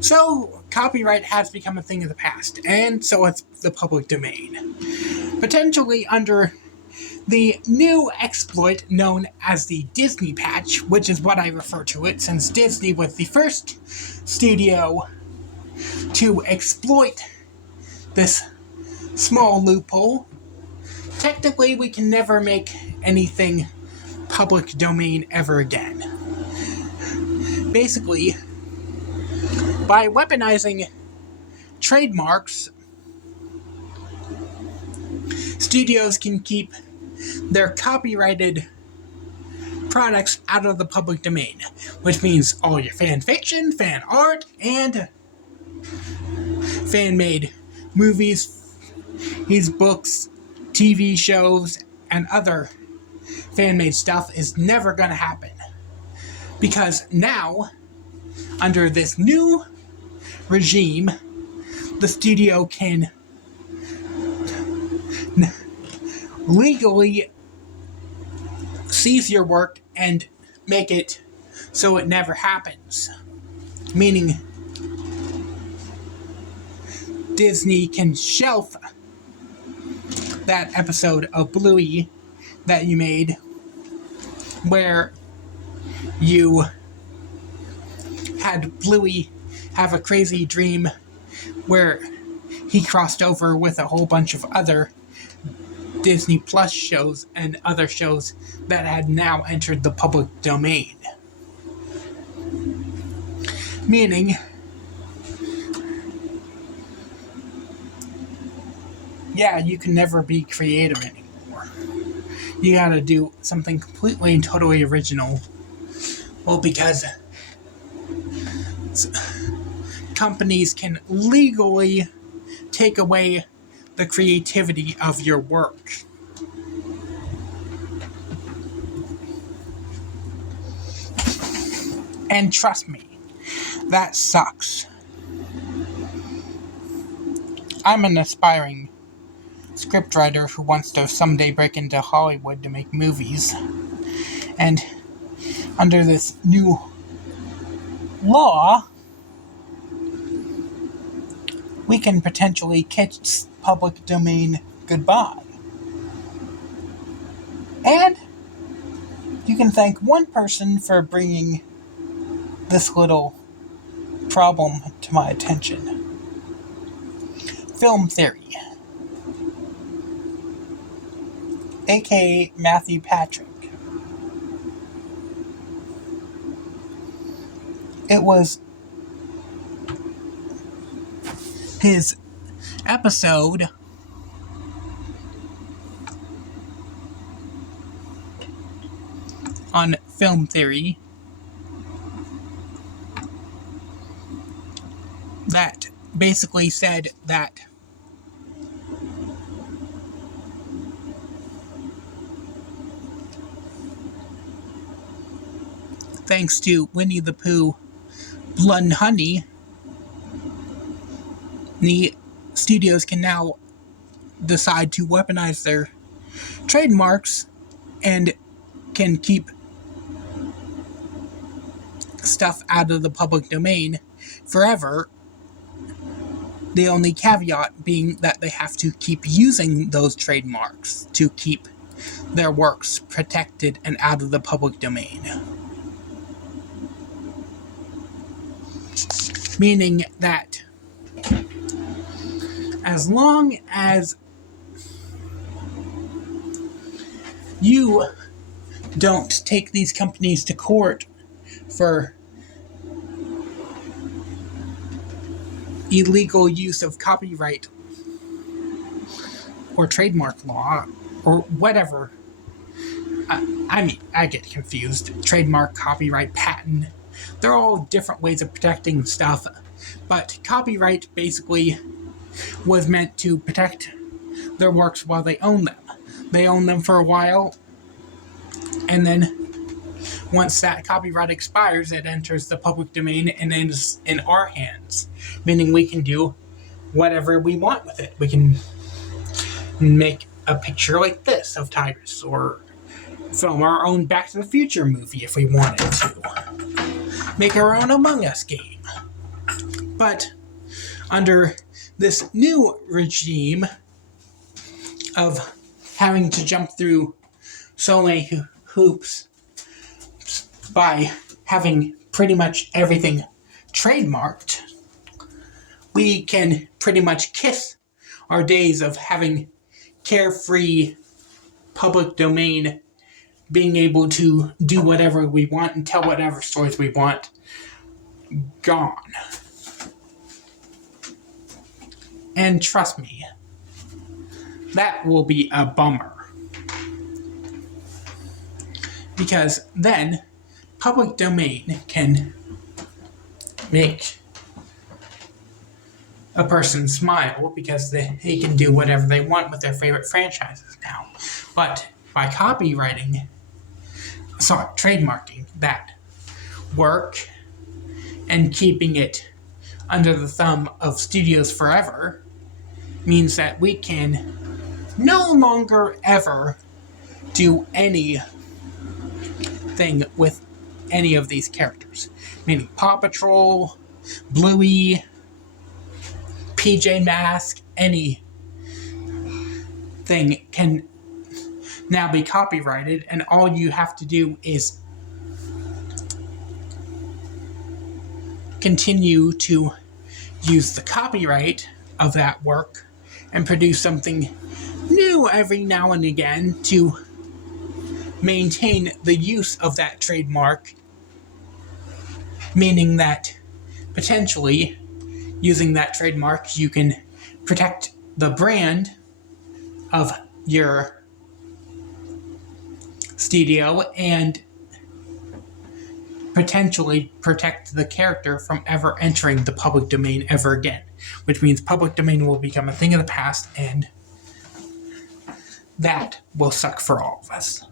So, copyright has become a thing of the past, and so has the public domain. Potentially under the new exploit known as the Disney patch, which is what I refer to it, since Disney was the first studio to exploit this small loophole. Technically, we can never make anything public domain ever again. Basically, by weaponizing trademarks, studios can keep their copyrighted products out of the public domain, which means all your fan fiction, fan art, and fan-made movies, these books, TV shows, and other fan-made stuff is never going to happen. Because now, under this new regime, the studio can legally seize your work and make it so it never happens. Meaning, Disney can shelf that episode of Bluey that you made where you had Bluey have a crazy dream where he crossed over with a whole bunch of other Disney Plus shows and other shows that had now entered the public domain. Meaning, yeah, you can never be creative anymore. You gotta do something completely and totally original. Well, because companies can legally take away the creativity of your work. And trust me, that sucks. I'm an aspiring scriptwriter who wants to someday break into Hollywood to make movies. And under this new law, we can potentially kiss public domain goodbye. And you can thank one person for bringing this little problem to my attention. Film theory, aka Matthew Patrick. It was his episode on film theory that basically said that thanks to Winnie the Pooh, Blood and Honey, the studios can now decide to weaponize their trademarks and can keep stuff out of the public domain forever. The only caveat being that they have to keep using those trademarks to keep their works protected and out of the public domain. Meaning that as long as you don't take these companies to court for illegal use of copyright or trademark law or whatever, I get confused. Trademark, copyright, patent, they're all different ways of protecting stuff, but copyright basically was meant to protect their works while they own them. They own them for a while, and then once that copyright expires, it enters the public domain and ends in our hands, meaning we can do whatever we want with it. We can make a picture like this of Tyrus, or film our own Back to the Future movie if we wanted to. Make our own Among Us game. But under this new regime of having to jump through so many hoops by having pretty much everything trademarked, we can pretty much kiss our days of having carefree public domain, being able to do whatever we want and tell whatever stories we want, gone. And trust me, that will be a bummer. Because then, public domain can make a person smile because they can do whatever they want with their favorite franchises now. But by trademarking that work and keeping it under the thumb of studios forever means that we can no longer ever do anything with any of these characters. Meaning Paw Patrol, Bluey, PJ Masks, anything can now be copyrighted, and all you have to do is continue to use the copyright of that work and produce something new every now and again to maintain the use of that trademark, meaning that potentially using that trademark you can protect the brand of your studio and potentially protect the character from ever entering the public domain ever again, which means public domain will become a thing of the past, and that will suck for all of us.